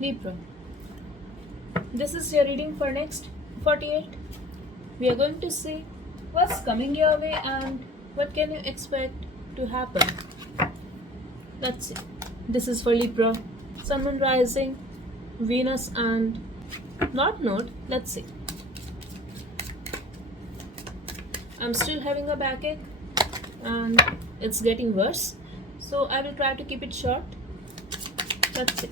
Libra. This is your reading for next 48. We are going to see what's coming your way and what can you expect to happen. Let's see. This is for Libra, Sun and Rising, Venus and North Node. Let's see. I'm still having a backache and it's getting worse, so I will try to keep it short. Let's see.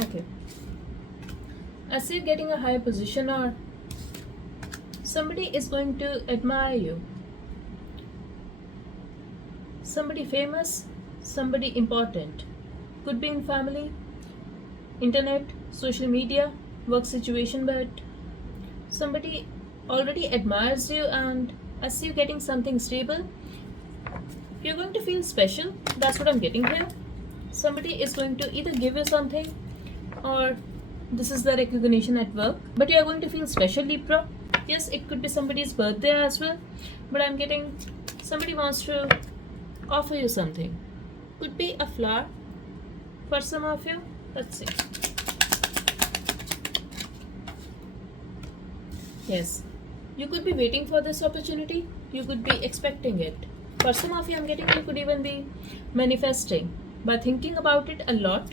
Okay. I see you getting a higher position, or somebody is going to admire you. Somebody famous, somebody important. Could be in family, internet, social media, work situation, but somebody already admires you and I see you getting something stable. You're going to feel special. That's what I'm getting here. Somebody is going to either give you something or this is the recognition at work, but you are going to feel special, Libra. Yes, it could be somebody's birthday as well, but I'm getting somebody wants to offer you something. Could be a flower for some of you. Let's see. Yes, you could be waiting for this opportunity. You could be expecting it. For some of you, I'm getting you could even be manifesting by thinking about it a lot.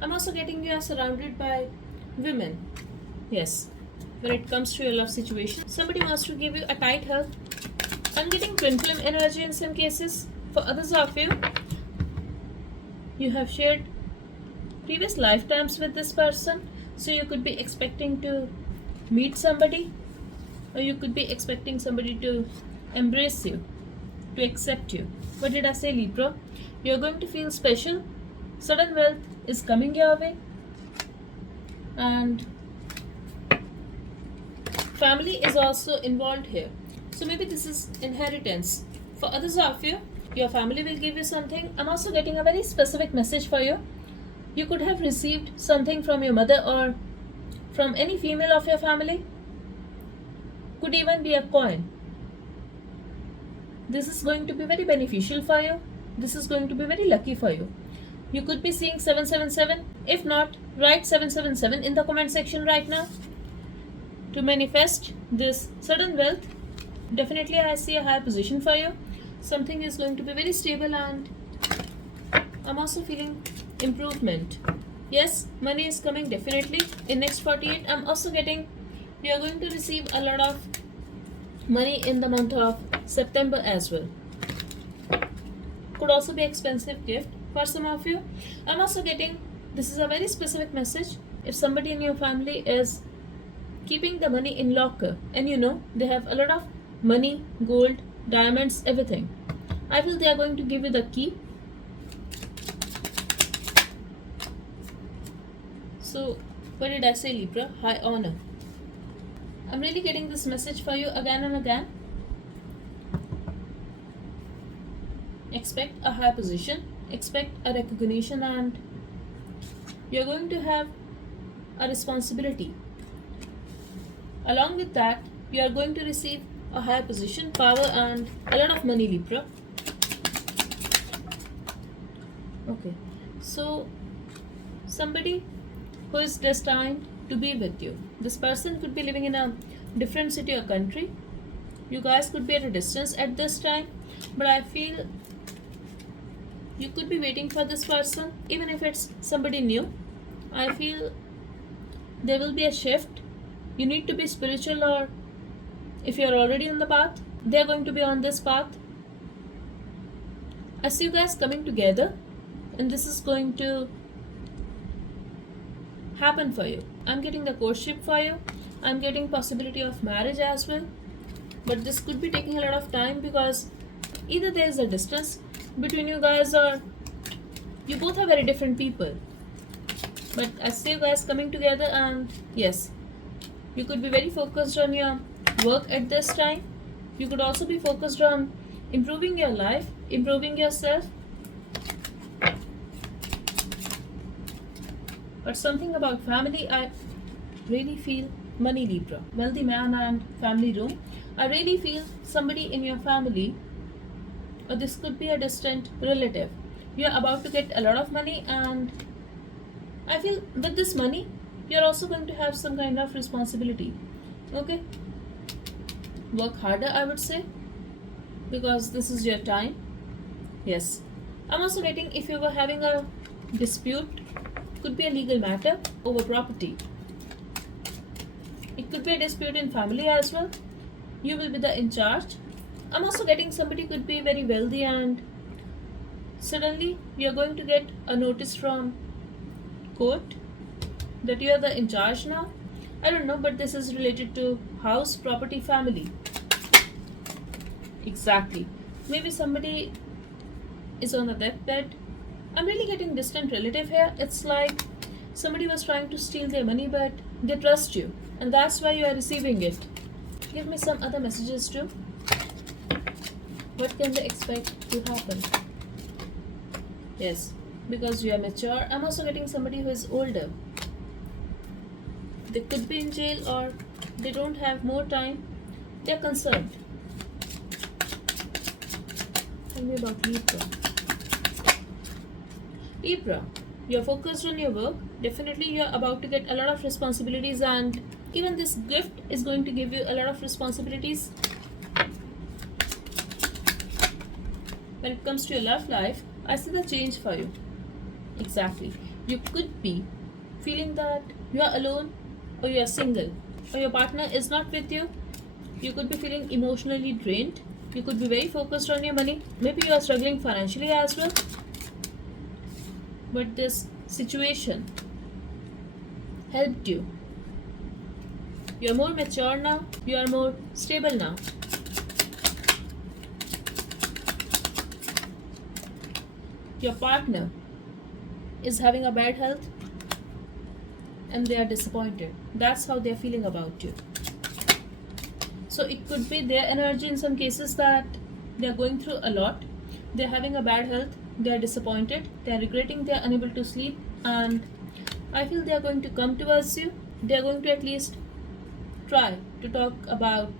I'm also getting you are surrounded by women. Yes, when it comes to your love situation, somebody wants to give you a tight hug. I'm getting twin flame energy in some cases. For others of you, you have shared previous lifetimes with this person, so you could be expecting to meet somebody, or you could be expecting somebody to embrace you, to accept you. What did I say, Libra? You're going to feel special. Sudden wealth is coming your way, and family is also involved here. So maybe this is inheritance. For others of you, your family will give you something. I'm also getting a very specific message for you. You could have received something from your mother or from any female of your family. Could even be a coin. This is going to be very beneficial for you. This is going to be very lucky for you. You could be seeing 777. If not, write 777 in the comment section right now to manifest this sudden wealth. Definitely I see a higher position for you. Something is going to be very stable, and I'm also feeling improvement. Yes, money is coming definitely in next 48. I'm also getting you are going to receive a lot of money in the month of September as well. Could also be expensive gift for some of you. I'm also getting this is a very specific message. If somebody in your family is keeping the money in locker and you know they have a lot of money, gold, diamonds, everything, I feel they are going to give you the key. So what did I say, Libra? High honor. I'm really getting this message for you again and again. Expect a high position, expect a recognition, and you're going to have a responsibility. Along with that, you are going to receive a higher position, power, and a lot of money, Libra. Okay, so somebody who is destined to be with you. This person could be living in a different city or country. You guys could be at a distance at this time, but I feel you could be waiting for this person, even if it's somebody new. I feel there will be a shift. You need to be spiritual, or if you're already in the path, they're going to be on this path. I see you guys coming together, and this is going to happen for you. I'm getting the courtship for you. I'm getting possibility of marriage as well, but this could be taking a lot of time because either there is a distance between you guys or you both are very different people. But I see you guys coming together, and yes, you could be very focused on your work at this time. You could also be focused on improving your life, improving yourself. But something about family, really feel money Libra, wealthy man and family room. I really feel somebody in your family, or this could be a distant relative. You're about to get a lot of money, and I feel with this money, you're also going to have some kind of responsibility. Okay? Work harder, I would say, because this is your time. Yes. I'm also getting if you were having a dispute, could be a legal matter over property. It could be a dispute in family as well. You will be the in charge. I'm also getting somebody could be very wealthy, and suddenly you're going to get a notice from court that you are the in charge now. I don't know, but this is related to house, property, family. Exactly. Maybe somebody is on the deathbed. I'm really getting distant relative here. It's like somebody was trying to steal their money, but they trust you, and that's why you are receiving it. Give me some other messages too. What can they expect to happen? Yes, because you are mature. I'm also getting somebody who is older. They could be in jail, or they don't have more time. They're concerned. Tell me about Libra. Libra, you're focused on your work. Definitely you're about to get a lot of responsibilities, and even this gift is going to give you a lot of responsibilities. When it comes to your love life, I see the change for you. Exactly. You could be feeling that you are alone, or you are single, or your partner is not with you. You could be feeling emotionally drained. You could be very focused on your money. Maybe you are struggling financially as well. But this situation helped you. You are more mature now. You are more stable now. Your partner is having a bad health, and they are disappointed. That's how they are feeling about you. So it could be their energy in some cases that they are going through a lot. They are having a bad health. They are disappointed. They are regretting. They are unable to sleep, and I feel they are going to come towards you. They are going to at least try to talk about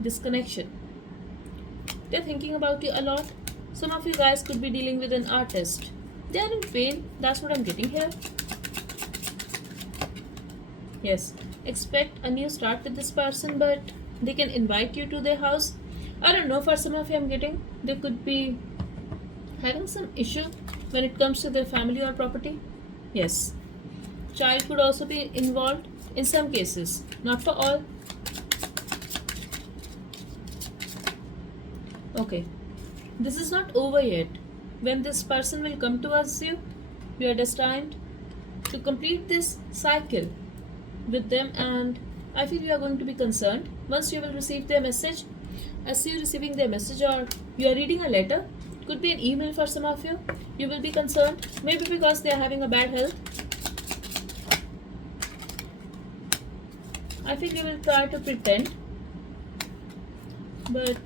this connection. They are thinking about you a lot. Some of you guys could be dealing with an artist. They are in pain. That's what I'm getting here. Yes, expect a new start with this person, but they can invite you to their house. I don't know, for some of you I'm getting, they could be having some issue when it comes to their family or property. Yes, child could also be involved in some cases, not for all. Okay, this is not over yet. When this person will come towards you, you are destined to complete this cycle with them, and I feel you are going to be concerned once you will receive their message. As you receiving their message, or you are reading a letter, could be an email for some of you, you will be concerned, maybe because they are having a bad health. I feel you will try to pretend, but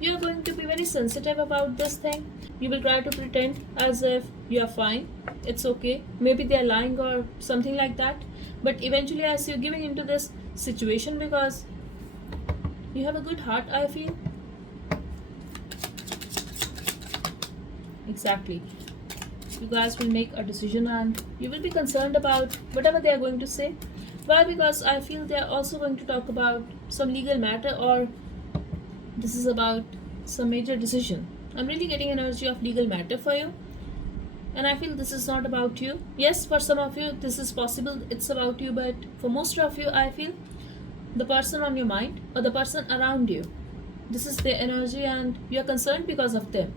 you are going to be very sensitive about this thing. You will try to pretend as if you are fine, it's okay. Maybe they are lying or something like that. But eventually, as you're giving into this situation, because you have a good heart, I feel. Exactly. You guys will make a decision, and you will be concerned about whatever they are going to say. Why? Because I feel they are also going to talk about some legal matter, or this is about some major decision. I'm really getting energy of legal matter for you, and I feel this is not about you. Yes, for some of you this is possible, it's about you, but for most of you I feel the person on your mind or the person around you, this is their energy, and you're concerned because of them.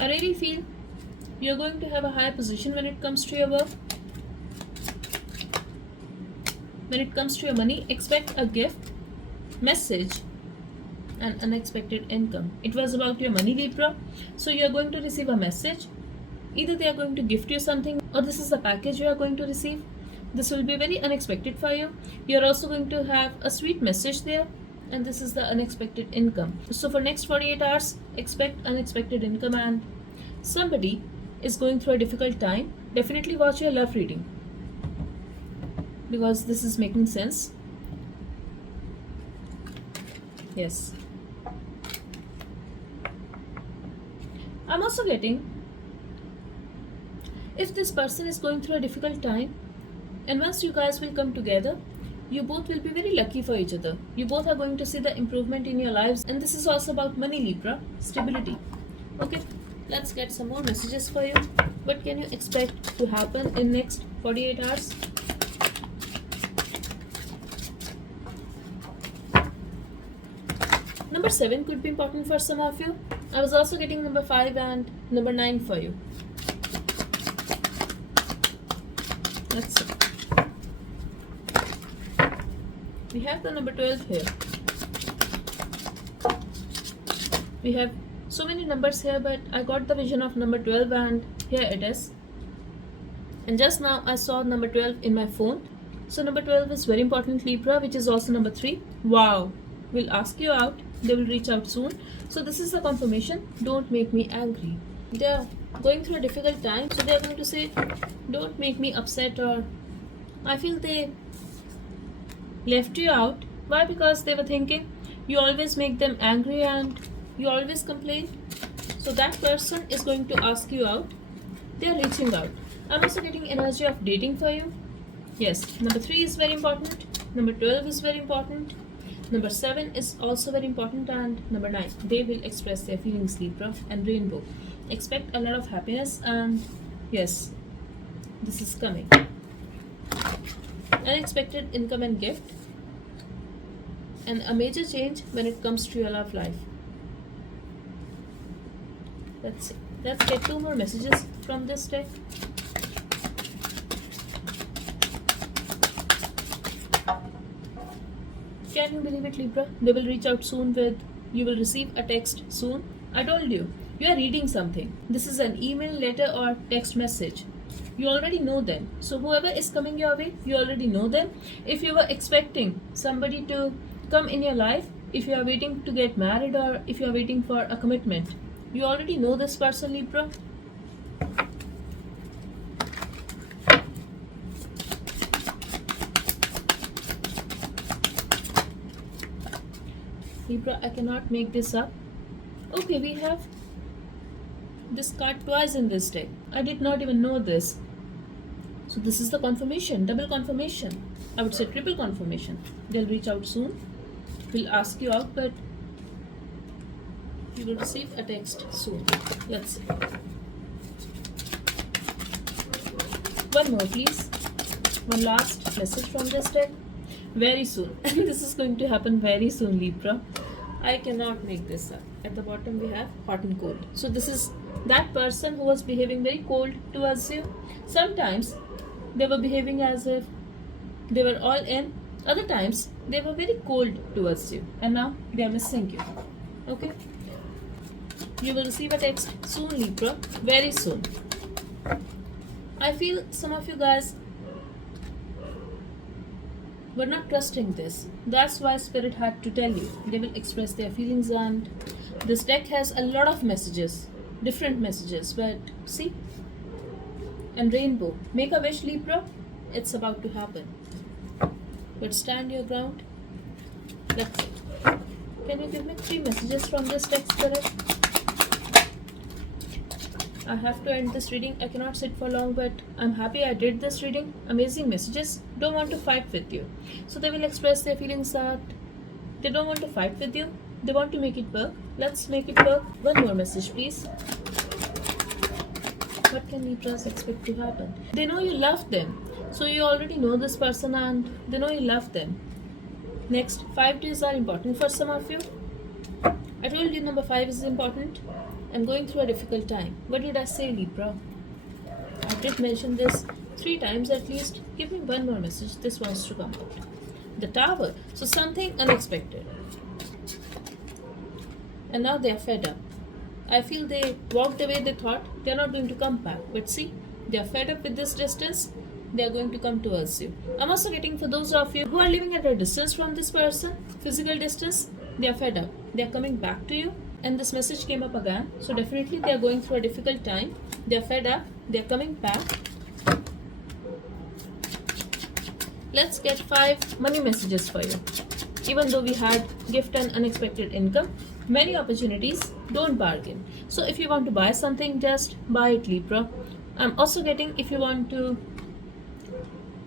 I really feel you're going to have a high position when it comes to your work. When it comes to your money, expect a gift, message, and unexpected income. It was about your money, Libra. So you are going to receive a message. Either they are going to gift you something, or this is a package you are going to receive. This will be very unexpected for you. You are also going to have a sweet message there. and this is the unexpected income. So for next 48 hours, expect unexpected income, and somebody is going through a difficult time. Definitely watch your love reading because this is making sense. Yes. I'm also getting, if this person is going through a difficult time, and once you guys will come together, you both will be very lucky for each other. You both are going to see the improvement in your lives, and this is also about money, Libra, stability. Okay, let's get some more messages for you. What can you expect to happen in next 48 hours? Number 7 could be important for some of you. I was also getting number 5 and number 9 for you. Let's see. We have the number 12 here. We have so many numbers here, but I got the vision of number 12 and here it is. And just now I saw number 12 in my phone. So number 12 is very important, Libra, which is also number 3. Wow. Will ask you out. They will reach out soon. So this is the confirmation. Don't make me angry. They are going through a difficult time, so they are going to say, don't make me upset, or I feel they left you out. Why? Because they were thinking you always make them angry and you always complain. So that person is going to ask you out. They are reaching out. I'm also getting energy of dating for you. Yes, number 3 is very important. Number 12 is very important. Number 7 is also very important, and number 9. They will express their feelings, Libra, and Rainbow. Expect a lot of happiness, and yes, this is coming. Unexpected income and gift, and a major change when it comes to your love life. Let's see. Let's get 2 more messages from this deck. Can you believe it, Libra? They will reach out soon with, you will receive a text soon. I told you, you are reading something. This is an email, letter, or text message. You already know them. So whoever is coming your way, you already know them. If you were expecting somebody to come in your life, if you are waiting to get married, or if you are waiting for a commitment, you already know this person, Libra. Libra, I cannot make this up. Okay, we have this card twice in this deck. I did not even know this. So this is the confirmation, double confirmation. I would say triple confirmation. They'll reach out soon. Will ask you out, but you will receive a text soon. Let's see. One more, please. One last message from this deck. Very soon. And this is going to happen very soon, Libra. I cannot make this up. At the bottom we have hot and cold. So this is that person who was behaving very cold towards you. Sometimes they were behaving as if they were all in. Other times they were very cold towards you. And now they are missing you. Okay? You will receive a text soon, Libra. Very soon. I feel some of you guys were not trusting this. That's why Spirit had to tell you. They will express their feelings, and this deck has a lot of messages, different messages, but see? And Rainbow. Make a wish, Libra. It's about to happen. But stand your ground. That's it. Can you give me 3 messages from this deck, Spirit? I have to end this reading. I cannot sit for long, but I'm happy I did this reading. Amazing messages. Don't want to fight with you. So they will express their feelings that they don't want to fight with you. They want to make it work. Let's make it work. One more message, please. What can Libras expect to happen? They know you love them. So you already know this person and they know you love them. Next, 5 days are important for some of you. I told you number 5 is important. I'm going through a difficult time. What did I say, Libra? I did mention this 3 times at least. Give me one more message. This wants to come out. The Tower. So something unexpected. And now they are fed up. I feel they walked away. They thought they are not going to come back. But see, they are fed up with this distance. They are going to come towards you. I'm also getting, for those of you who are living at a distance from this person, Physical distance, they are fed up. They are coming back to you. And this message came up again. So definitely they are going through a difficult time. They are fed up. They are coming back. Let's get 5 money messages for you. Even though we had gift and unexpected income, many opportunities, don't bargain. So if you want to buy something, just buy it, Libra. I'm also getting if you want to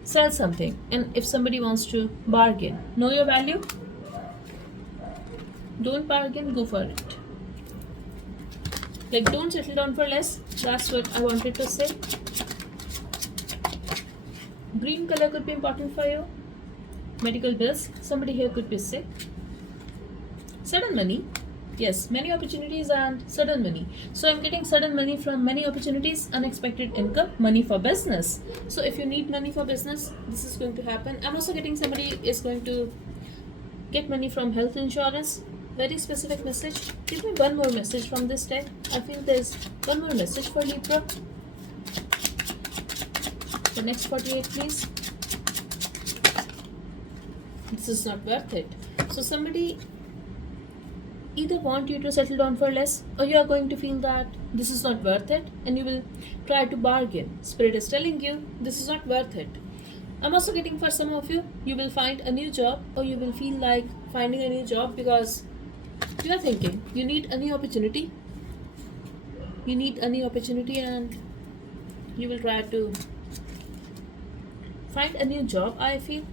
sell something and if somebody wants to bargain, know your value. Don't bargain, go for it. Like, don't settle down for less. That's what I wanted to say. Green color could be important for you. Medical bills. Somebody here could be sick. Sudden money. Yes, many opportunities and sudden money. So I'm getting sudden money from many opportunities, unexpected income, money for business. So if you need money for business, this is going to happen. I'm also getting somebody is going to get money from health insurance. Very specific message. Give me one more message from this deck. I feel there's one more message for Libra. The next 48, please. This is not worth it. So somebody either want you to settle down for less, or you are going to feel that this is not worth it and you will try to bargain. Spirit is telling you this is not worth it. I'm also getting for some of you, you will find a new job, or you will feel like finding a new job because you are thinking you need a new opportunity. You need a new opportunity and you will try to find a new job, I feel.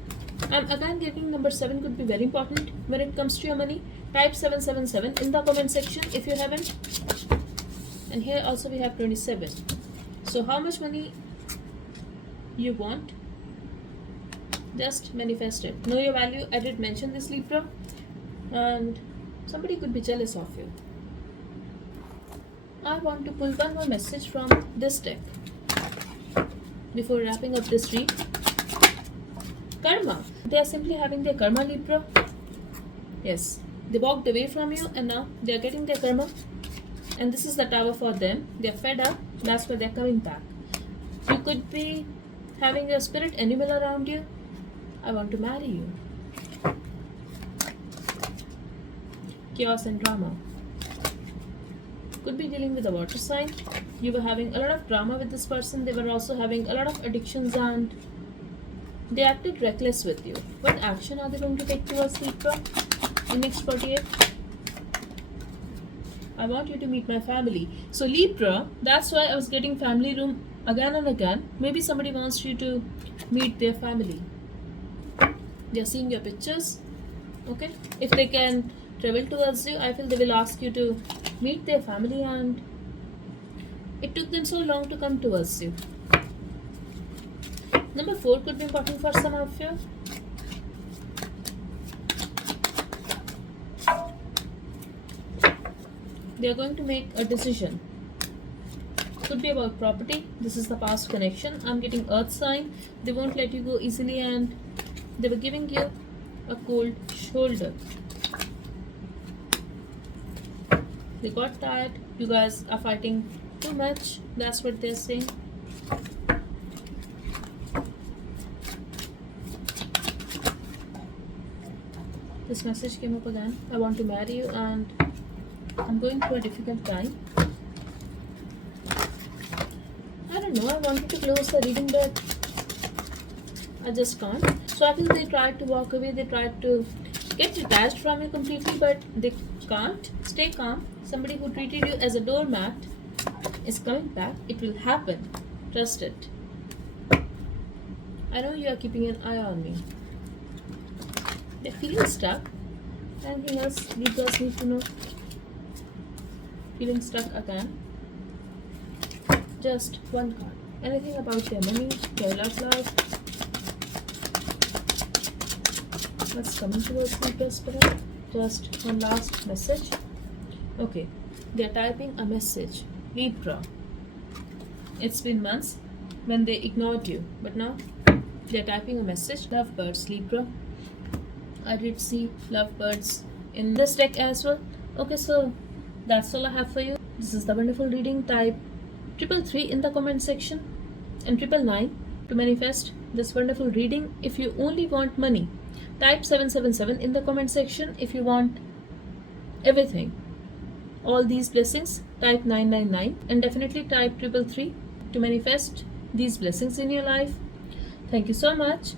I'm again getting number 7 could be very important when it comes to your money. Type 777 in the comment section if you haven't. And here also we have 27. So how much money you want? Just manifest it. Know your value. I did mention this, Libra. And somebody could be jealous of you. I want to pull one more message from this deck before wrapping up this read. Karma. They are simply having their karma, Libra. Yes. They walked away from you and now they are getting their karma. And this is the tower for them. They are fed up. That's why they are coming back. You could be having a spirit animal around you. I want to marry you. Chaos and drama. Could be dealing with a water sign. You were having a lot of drama with this person. They were also having a lot of addictions and they acted reckless with you. What action are they going to take towards Libra in next 48? I want you to meet my family. So Libra, that's why I was getting family room again and again. Maybe somebody wants you to meet their family. They are seeing your pictures. Okay. If they can travel towards you, I feel they will ask you to meet their family and it took them so long to come towards you. Number 4 could be important for some of you. They are going to make a decision. Could be about property. This is the past connection. I'm getting earth sign. They won't let you go easily and they were giving you a cold shoulder. They got tired. You guys are fighting too much. That's what they're saying. This message came up again. I want to marry you and I'm going through a difficult time. I don't know. I wanted to close the reading but I just can't. So I feel they tried to walk away. They tried to get detached from you completely but they can't. Stay calm. Somebody who treated you as a doormat is coming back. It will happen. Trust it. I know you are keeping an eye on me. They're feeling stuck. Anything else Libras need to know? Feeling stuck again. Just one card. Anything about their money, their love life. What's coming towards Libra Spirit? Just one last message. Okay. They're typing a message. Libra. It's been months when they ignored you. But now they're typing a message. Lovebirds, Libra. I did see lovebirds in this deck as well. Okay, so that's all I have for you. This is the wonderful reading. Type 333 in the comment section and 999 to manifest this wonderful reading. If you only want money, Type 777 in the comment section. If you want everything, all these blessings, type 999, and definitely type 333 to manifest these blessings in your life. Thank you so much.